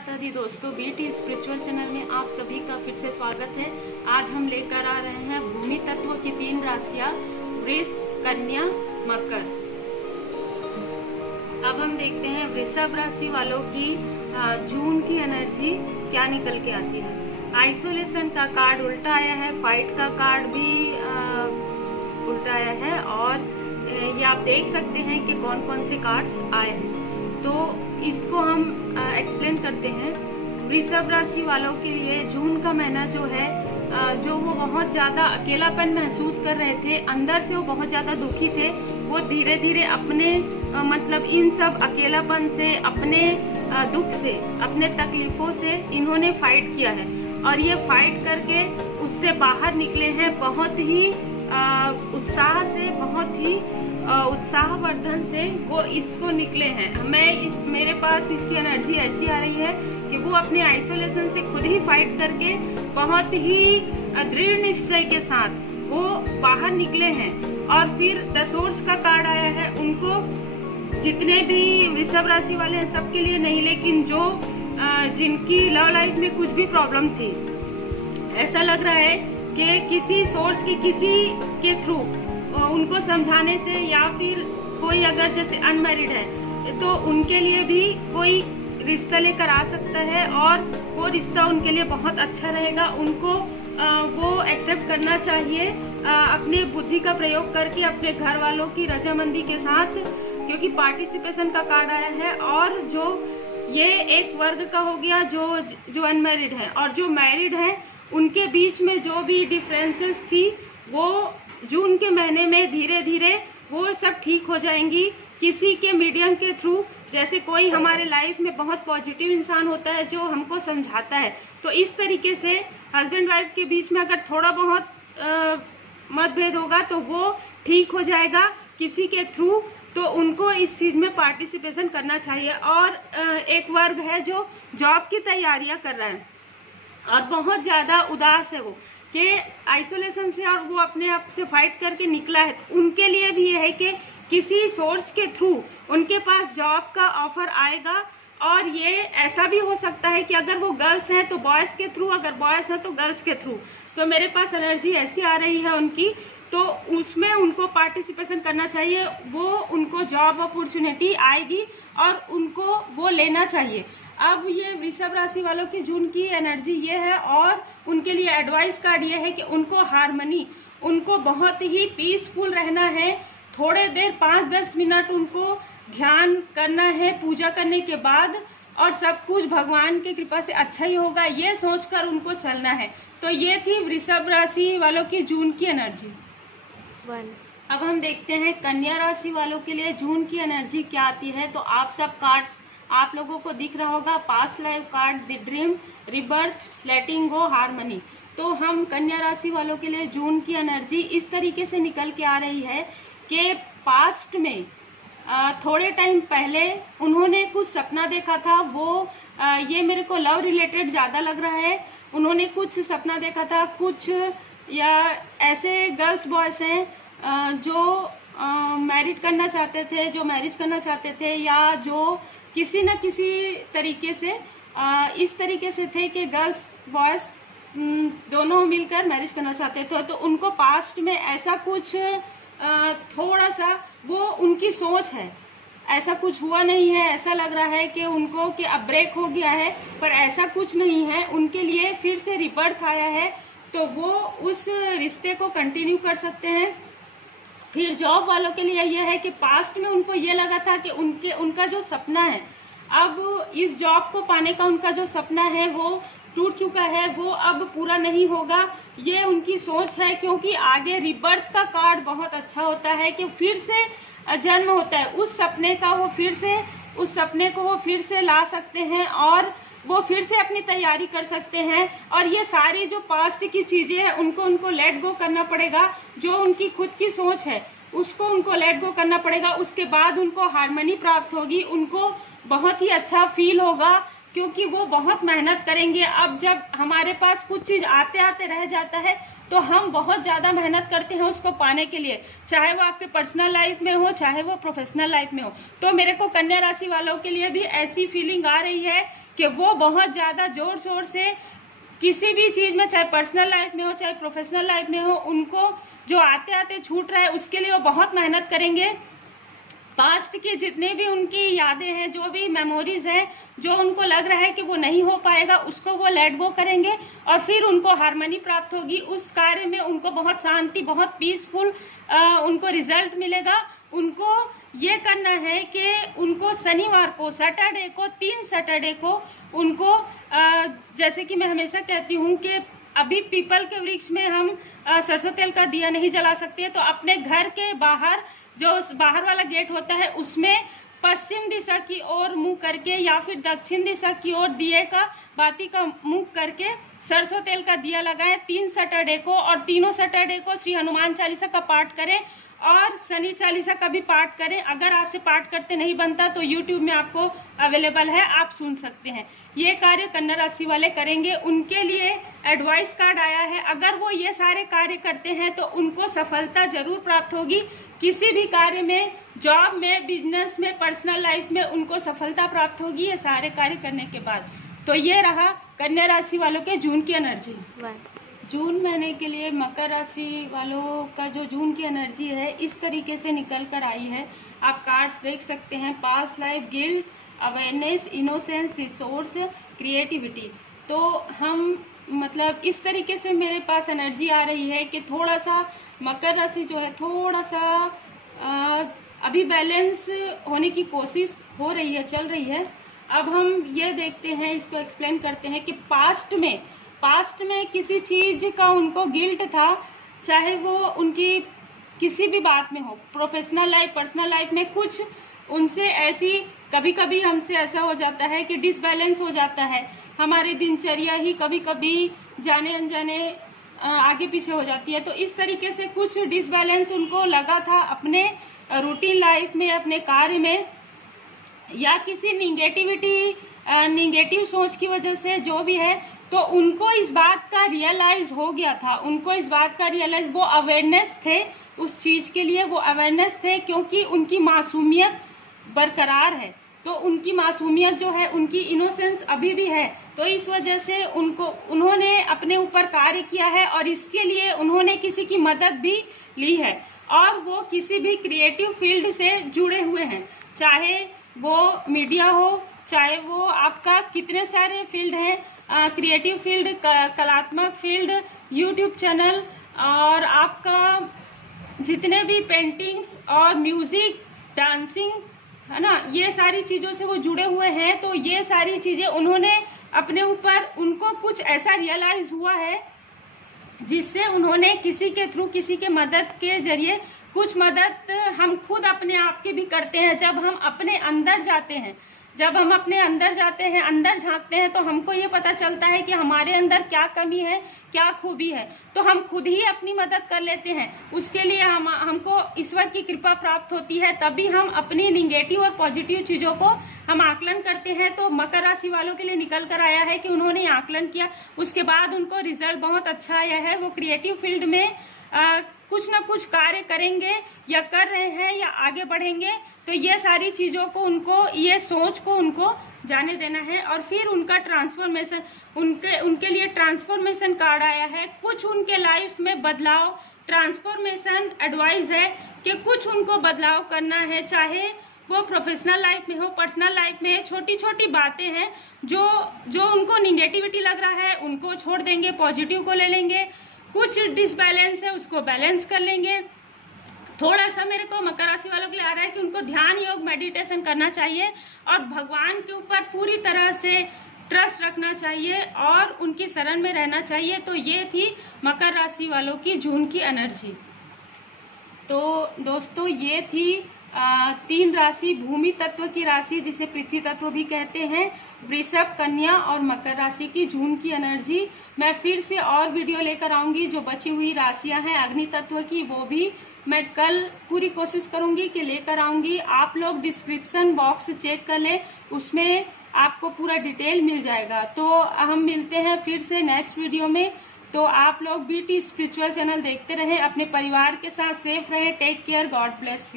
माता दी दोस्तों, BT spiritual channel में आप सभी का फिर से स्वागत है। आज हम लेकर आ रहे हैं भूमि तत्व की 3 राशियां वृष, कन्या, मकर। अब हम देखते हैं वृषभ राशि वालों की जून की एनर्जी क्या निकल के आती है। आइसोलेशन का कार्ड उल्टा आया है, फाइट का कार्ड भी उल्टा आया है और ये आप देख सकते हैं कि कौन कौन से कार्ड्स आए हैं। तो इसको हम एक्सप्लेन करते हैं। वृषभ राशि वालों के लिए जून का महीना जो है, जो वो बहुत ज्यादा अकेलापन महसूस कर रहे थे, अंदर से वो बहुत ज्यादा दुखी थे, वो धीरे धीरे अपने मतलब इन सब अकेलापन से, अपने दुख से, अपने तकलीफों से इन्होंने फाइट किया है और ये फाइट करके उससे बाहर निकले हैं। बहुत ही उत्साह से, बहुत ही उत्साहवर्धन से वो इसको निकले हैं। मेरे पास इसकी एनर्जी ऐसी आ रही है कि वो अपने आइसोलेशन से खुद ही फाइट करके बहुत ही दृढ़ निश्चय के साथ वो बाहर निकले हैं। और फिर द सोर्स का कार्ड आया है। उनको जितने भी वृषभ राशि वाले हैं सबके लिए नहीं, लेकिन जो जिनकी लव लाइफ में कुछ भी प्रॉब्लम थी, ऐसा लग रहा है कि किसी सोर्स की, किसी के थ्रू उनको समझाने से, या फिर कोई अगर जैसे अनमैरिड है तो उनके लिए भी कोई रिश्ता लेकर आ सकता है और वो रिश्ता उनके लिए बहुत अच्छा रहेगा। उनको वो एक्सेप्ट करना चाहिए अपने बुद्धि का प्रयोग करके, अपने घर वालों की रजामंदी के साथ, क्योंकि पार्टिसिपेशन का कार्ड आया है। और जो ये एक वर्ग का हो गया जो अनमैरिड है, और जो मैरिड है उनके बीच में जो भी डिफरेंसेस थी वो जून के महीने में धीरे धीरे वो सब ठीक हो जाएंगी। किसी के मीडियम के थ्रू, जैसे कोई हमारे लाइफ में बहुत पॉजिटिव इंसान होता है जो हमको समझाता है, तो इस तरीके से हस्बैंड वाइफ के बीच में अगर थोड़ा बहुत मतभेद होगा तो वो ठीक हो जाएगा किसी के थ्रू। तो उनको इस चीज में पार्टिसिपेशन करना चाहिए। और एक वर्ग है जो जॉब की तैयारियां कर रहा है और बहुत ज्यादा उदास है वो कि आइसोलेशन से, और वो अपने आप से फाइट करके निकला है। उनके लिए भी यह है कि किसी सोर्स के थ्रू उनके पास जॉब का ऑफर आएगा। और ये ऐसा भी हो सकता है कि अगर वो गर्ल्स हैं तो बॉयज के थ्रू, अगर बॉयज हैं तो गर्ल्स के थ्रू। तो मेरे पास एनर्जी ऐसी आ रही है उनकी, तो उसमें उनको पार्टिसिपेशन करना चाहिए। वो उनको जॉब अपॉर्चुनिटी आएगी और उनको वो लेना चाहिए। अब ये वृषभ राशि वालों की जून की एनर्जी ये है। और उनके लिए एडवाइस कार्ड ये है कि उनको हार्मनी, उनको बहुत ही पीसफुल रहना है। थोड़े देर 5-10 मिनट उनको ध्यान करना है पूजा करने के बाद, और सब कुछ भगवान की कृपा से अच्छा ही होगा, ये सोचकर उनको चलना है। तो ये थी वृषभ राशि वालों की जून की एनर्जी। अब हम देखते हैं कन्या राशि वालों के लिए जून की एनर्जी क्या आती है। तो आप सब कार्ड्स आप लोगों को दिख रहा होगा, past life card, the dream, rebirth, letting go, harmony. तो हम कन्या राशि वालों के लिए जून की एनर्जी इस तरीके से निकल के आ रही है कि पास्ट में थोड़े टाइम पहले उन्होंने कुछ सपना देखा था। वो ये मेरे को लव रिलेटेड ज्यादा लग रहा है। उन्होंने कुछ सपना देखा था, कुछ या ऐसे गर्ल्स बॉयज हैं जो मैरिड करना चाहते थे, जो मैरिज करना चाहते थे, या जो किसी न किसी तरीके से इस तरीके से थे कि गर्ल्स बॉयज दोनों मिलकर मैरिज करना चाहते थे। तो उनको पास्ट में ऐसा कुछ थोड़ा सा वो उनकी सोच है, ऐसा कुछ हुआ नहीं है। ऐसा लग रहा है कि उनको कि अब ब्रेक हो गया है, पर ऐसा कुछ नहीं है। उनके लिए फिर से रिबर्थ आया है, तो वो उस रिश्ते को कंटिन्यू कर सकते हैं। फिर जॉब वालों के लिए यह है कि पास्ट में उनको ये लगा था कि उनका जो सपना है, अब इस जॉब को पाने का उनका जो सपना है वो टूट चुका है, वो अब पूरा नहीं होगा, ये उनकी सोच है। क्योंकि आगे रिबर्थ का कार्ड बहुत अच्छा होता है कि फिर से जन्म होता है उस सपने का, वो फिर से उस सपने को वो फिर से ला सकते हैं और वो फिर से अपनी तैयारी कर सकते हैं। और ये सारी जो पास्ट की चीजें हैं उनको लेट गो करना पड़ेगा। जो उनकी खुद की सोच है उसको उनको लेट गो करना पड़ेगा। उसके बाद उनको हार्मनी प्राप्त होगी, उनको बहुत ही अच्छा फील होगा, क्योंकि वो बहुत मेहनत करेंगे। अब जब हमारे पास कुछ चीज आते आते रह जाता है तो हम बहुत ज्यादा मेहनत करते हैं उसको पाने के लिए, चाहे वो आपके पर्सनल लाइफ में हो, चाहे वो प्रोफेशनल लाइफ में हो। तो मेरे को कन्या राशि वालों के लिए भी ऐसी फीलिंग आ रही है कि वो बहुत ज्यादा जोर शोर से किसी भी चीज में, चाहे पर्सनल लाइफ में हो चाहे प्रोफेशनल लाइफ में हो, उनको जो आते आते छूट रहा है उसके लिए वो बहुत मेहनत करेंगे। पास्ट की जितने भी उनकी यादें हैं, जो भी मेमोरीज हैं, जो उनको लग रहा है कि वो नहीं हो पाएगा, उसको वो लेट गो करेंगे और फिर उनको हार्मनी प्राप्त होगी। उस कार्य में उनको बहुत शांति, बहुत पीसफुल उनको रिजल्ट मिलेगा। उनको ये करना है कि उनको शनिवार को, सैटरडे को, 3 सैटरडे को उनको जैसे कि मैं हमेशा कहती हूँ कि अभी पीपल के वृक्ष में हम सरसों तेल का दिया नहीं जला सकते, तो अपने घर के बाहर जो बाहर वाला गेट होता है उसमें पश्चिम दिशा की ओर मुंह करके या फिर दक्षिण दिशा की ओर दिए का, बाती का मुंह करके सरसों तेल का दिया लगाएं 3 सैटरडे को। और तीनों सैटरडे को श्री हनुमान चालीसा का पाठ करें और शनि चालीसा का भी पाठ करें। अगर आपसे पाठ करते नहीं बनता तो YouTube में आपको अवेलेबल है, आप सुन सकते हैं। ये कार्य कन्या राशि वाले करेंगे, उनके लिए एडवाइस कार्ड आया है। अगर वो ये सारे कार्य करते हैं तो उनको सफलता जरूर प्राप्त होगी। किसी भी कार्य में, जॉब में, बिजनेस में, पर्सनल लाइफ में उनको सफलता प्राप्त होगी ये सारे कार्य करने के बाद। तो ये रहा कन्या राशि वालों के जून की एनर्जी। जून महीने के लिए मकर राशि वालों का जो जून की एनर्जी है इस तरीके से निकल कर आई है। आप कार्ड्स देख सकते हैं, past life, guilt, awareness, innocence, resource, creativity. तो हम मतलब इस तरीके से मेरे पास एनर्जी आ रही है कि थोड़ा सा मकर राशि जो है थोड़ा सा अभी बैलेंस होने की कोशिश हो रही है, चल रही है। अब हम ये देखते हैं, इसको एक्सप्लेन करते हैं कि पास्ट में किसी चीज का उनको गिल्ट था, चाहे वो उनकी किसी भी बात में हो, प्रोफेशनल लाइफ, पर्सनल लाइफ में, कुछ उनसे ऐसी कभी कभी हमसे ऐसा हो जाता है कि डिसबैलेंस हो जाता है। हमारी दिनचर्या ही कभी कभी जाने अनजाने आगे पीछे हो जाती है। तो इस तरीके से कुछ डिसबैलेंस उनको लगा था अपने रूटीन लाइफ में, अपने कार्य में, या किसी निगेटिव सोच की वजह से जो भी है। तो उनको इस बात का रियलाइज हो गया था, उनको इस बात का रियलाइज, वो अवेयरनेस थे उस चीज के लिए, वो अवेयरनेस थे क्योंकि उनकी मासूमियत बरकरार है। तो उनकी मासूमियत जो है, उनकी इनोसेंस अभी भी है। तो इस वजह से उन्होंने अपने ऊपर कार्य किया है और इसके लिए उन्होंने किसी की मदद भी ली है। और वो किसी भी क्रिएटिव फील्ड से जुड़े हुए हैं, चाहे वो मीडिया हो, चाहे वो आपका कितने सारे फील्ड हैं, क्रिएटिव फील्ड, कलात्मक फील्ड, यूट्यूब चैनल, और आपका जितने भी पेंटिंग्स और म्यूजिक, डांसिंग, है ना, ये सारी चीजों से वो जुड़े हुए हैं। तो ये सारी चीजें उन्होंने अपने ऊपर, उनको कुछ ऐसा रियलाइज हुआ है जिससे उन्होंने किसी के थ्रू, किसी के मदद के जरिए, कुछ मदद हम खुद अपने आप की भी करते हैं। जब हम अपने अंदर जाते हैं, अंदर झांकते हैं, तो हमको ये पता चलता है कि हमारे अंदर क्या कमी है, क्या खूबी है। तो हम खुद ही अपनी मदद कर लेते हैं। उसके लिए हमको ईश्वर की कृपा प्राप्त होती है, तभी हम अपनी निगेटिव और पॉजिटिव चीजों को हम आकलन करते हैं। तो मकर राशि वालों के लिए निकल कर आया है कि उन्होंने आकलन किया, उसके बाद उनको रिजल्ट बहुत अच्छा आया है। वो क्रिएटिव फील्ड में कुछ ना कुछ कार्य करेंगे, या कर रहे हैं, या आगे बढ़ेंगे। तो ये सारी चीजों को उनको, ये सोच को उनको जाने देना है। और फिर उनका ट्रांसफॉर्मेशन, उनके लिए ट्रांसफॉर्मेशन कार्ड आया है। कुछ उनके लाइफ में बदलाव, ट्रांसफॉर्मेशन एडवाइस है कि कुछ उनको बदलाव करना है, चाहे वो प्रोफेशनल लाइफ में हो, पर्सनल लाइफ में। छोटी छोटी बातें हैं जो उनको निगेटिविटी लग रहा है उनको छोड़ देंगे, पॉजिटिव को ले लेंगे। कुछ डिसबैलेंस है उसको बैलेंस कर लेंगे। थोड़ा सा मेरे को मकर राशि वालों के लिए आ रहा है कि उनको ध्यान योग, मेडिटेशन करना चाहिए और भगवान के ऊपर पूरी तरह से ट्रस्ट रखना चाहिए और उनकी शरण में रहना चाहिए। तो ये थी मकर राशि वालों की जून की एनर्जी। तो दोस्तों, ये थी 3 राशि, भूमि तत्व की राशि जिसे पृथ्वी तत्व भी कहते हैं, वृषभ, कन्या और मकर राशि की जून की एनर्जी। मैं फिर से और वीडियो लेकर आऊंगी। जो बची हुई राशियां हैं अग्नि तत्व की, वो भी मैं कल पूरी कोशिश करूंगी कि लेकर आऊंगी। आप लोग डिस्क्रिप्शन बॉक्स चेक कर लें, उसमें आपको पूरा डिटेल मिल जाएगा। तो हम मिलते हैं फिर से नेक्स्ट वीडियो में। तो आप लोग BT स्पिरिचुअल चैनल देखते रहें, अपने परिवार के साथ सेफ रहें। Take care, God bless you.